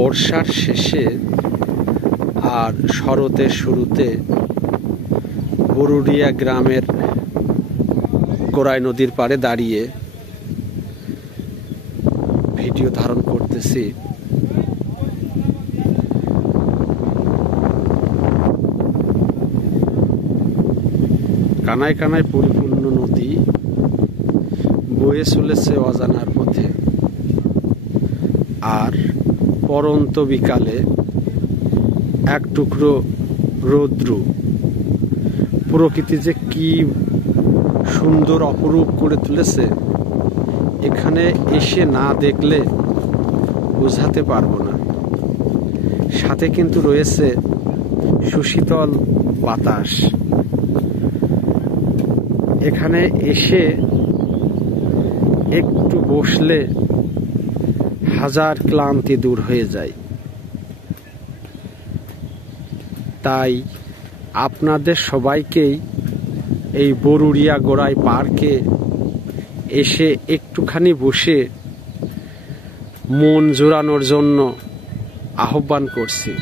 বর্ষার শেষে আর শরতের শুরুতে বরুড়িয়া গ্রামের গোড়াই নদীর পাড়ে দাঁড়িয়ে ভিডিও ধারণ করতেছি। কানায় কানায় পরিপূর্ণ নদী বয়ে চলেছে অজানার পথে। আর পরন্ত বিকালে এক টুকরো রৌদ্র, প্রকৃতি যে কি সুন্দর অপরূপ করে তুলেছে, এখানে এসে না দেখলে বোঝাতে পারবো না। সাথে কিন্তু রয়েছে সুশীতল বাতাস। এখানে এসে একটু বসলে হাজার ক্লান্তি দূর হয়ে যায়। তাই আপনাদের সবাইকেই এই বরুড়িয়া গোড়াই পার্কে এসে একটুখানি বসে মন জোড়ানোর জন্য আহ্বান করছি।